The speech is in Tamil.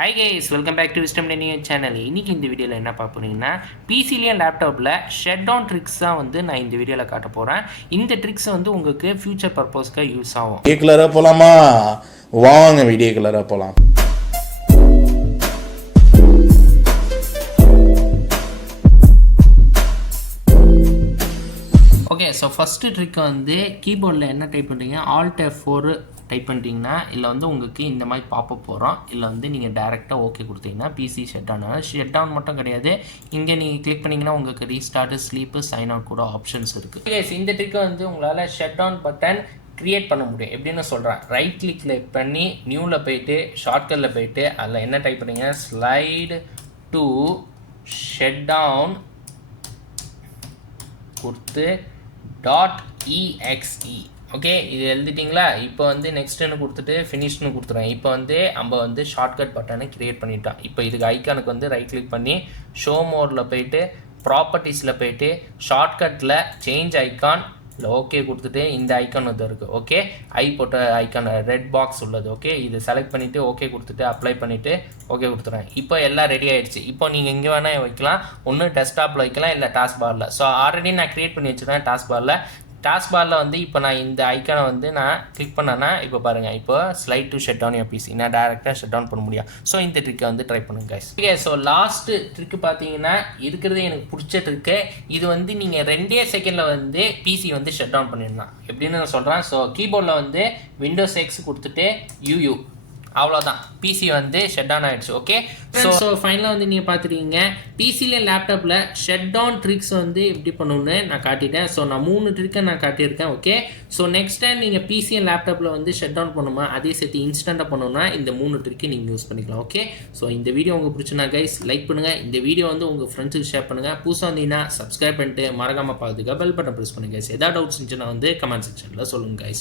Hi guys, welcome back to 𝗙cie𝗶𝗹𝗀 channel. இன்னைக்கு இந்த வீடியோல என்ன பார்ப்பீங்கன்னா PCலயும் லேப்டாப்ல ஷட் டவுன் ட்ரிக்ஸ் தான் வந்து நான் இந்த வீடியோல காட்ட போறேன். இந்த ட்ரிக்ஸ் வந்து உங்களுக்கு ஃபியூச்சர் பர்பஸ்க்கு யூஸ் ஆகும். வீடியோக்குள்ள போலாமா? வாங்க வீடியோக்குள்ள போலாம். ஓகே, ஸோ ஃபஸ்ட்டு ட்ரிக் வந்து கீபோர்டில் என்ன டைப் பண்ணுறீங்க, Alt F4 டைப் பண்ணிட்டீங்கன்னா இல்லை வந்து உங்களுக்கு இந்த மாதிரி பாப்பப் போகிறோம். இல்லை வந்து நீங்கள் டேரெக்டாக ஓகே கொடுத்தீங்கன்னா பிசி ஷட் டவுன் மட்டும் கிடையாது, இங்கே நீங்கள் கிளிக் பண்ணிங்கன்னா உங்களுக்கு ரீஸ்டார்ட், ஸ்லீப்பு, சைன் அவுட் கூட ஆப்ஷன்ஸ் இருக்குது. எஸ், இந்த ட்ரிக்கை வந்து உங்களால் ஷட் டவுன் பட்டன் க்ரியேட் பண்ண முடியும். எப்படின்னு சொல்கிறேன், ரைட் கிளிக்கில் பண்ணி நியூவில் போயிட்டு ஷார்ட்கட்டில் போயிட்டு அதில் என்ன டைப் பண்ணிங்க, ஸ்லைடு டு ஷட் டவுன் கொடுத்து .exe. ஓகே, இது எழுதிட்டிங்களா? இப்போ வந்து நெக்ஸ்ட்டுன்னு கொடுத்துட்டு ஃபினிஷ்னு கொடுத்துருவேன். இப்போ வந்து நம்ம வந்து ஷார்ட்கட் பட்டனை க்ரியேட் பண்ணிட்டோம். இப்போ இதுக்கு ஐக்கானுக்கு வந்து ரைட் கிளிக் பண்ணி ஷோ மோடில் போயிட்டு ப்ராப்பர்ட்டிஸில் போயிட்டு ஷார்ட்கட்டில் சேஞ்ச் ஐக்கான் ஓகே கொடுத்துட்டு இந்த ஐக்கான் வந்து இருக்குது. ஓகே, ஐ போட்ட ஐக்கான் ரெட் பாக்ஸ் உள்ளது. ஓகே, இது செலக்ட் பண்ணிவிட்டு ஓகே கொடுத்துட்டு அப்ளை பண்ணிவிட்டு ஓகே கொடுத்துறேன். இப்போ எல்லாம் ரெடி ஆகிடுச்சு. இப்போ நீங்கள் எங்கே வேணால் வைக்கலாம், ஒன்று டெஸ்க்டாப்பில் வைக்கலாம், இல்லை டாஸ்க் பாரில். ஸோ ஆல்ரெடி நான் க்ரியேட் பண்ணி வச்சுருக்கேன் டாஸ்க் பாரில் வந்து இப்போ நான் இந்த ஐக்கானை வந்து நான் கிளிக் பண்ணேன்னா இப்போ பாருங்கள், இப்போ slide to shut down your PC நான் டேரெக்டாக ஷட் டவுன் பண்ண முடியும். ஸோ இந்த ட்ரிக்கை வந்து ட்ரை பண்ணுங்க guys. Okay, so last trick பார்த்தீங்கன்னா இருக்கிறது எனக்கு பிடிச்ச ட்ரிக்கு. இது வந்து நீங்கள் 2 செகண்டில் வந்து பிசி வந்து ஷட் டவுன் பண்ணிடலாம். எப்படின்னு நான் சொல்கிறேன். ஸோ கீபோர்டில் வந்து Windows X கொடுத்துட்டு UU, அவ்வளோதான், பிசி வந்து ஷட் டவுன் ஆகிடுச்சு. ஓகே, ஸோ ஃபைனலாக வந்து நீங்கள் பார்த்துருக்கீங்க பிசியில் லேப்டாப்பில் ஷட் டவுன் ட்ரிக்ஸ் வந்து எப்படி பண்ணணுன்னு நான் காட்டிட்டேன். ஸோ நான் 3 ட்ரிக்கை நான் காட்டியிருக்கேன். ஓகே, ஸோ நெக்ஸ்ட் டைம் நீங்கள் பிசி லேப்டாப்பில் வந்து ஷட் டவுன் பண்ணுமா, அதே சேர்த்து இன்ஸ்டண்ட்டாக பண்ணணும்னா இந்த 3 ட்ரிக்கு நீங்கள் யூஸ் பண்ணிக்கலாம். ஓகே, ஸோ இந்த வீடியோ உங்களுக்கு பிடிச்சுன்னா கைஸ் லைக் பண்ணுங்கள், இந்த வீடியோ வந்து உங்கள் ஃப்ரெண்ட்ஸுக்கு ஷேர் பண்ணுங்கள், புதுசாக வந்தீங்கன்னா சப்ஸ்கிரைப் பண்ணிட்டு மறக்காமல் பார்த்துக்க பெல் பட்டன் ப்ரெஸ் பண்ணுங்கள் கைஸ். எதாவது டவுட்ஸ் இருந்துச்சுன்னா வந்து கமெண்ட் செக்ஷனில் சொல்லுங்கள் கைஸ்.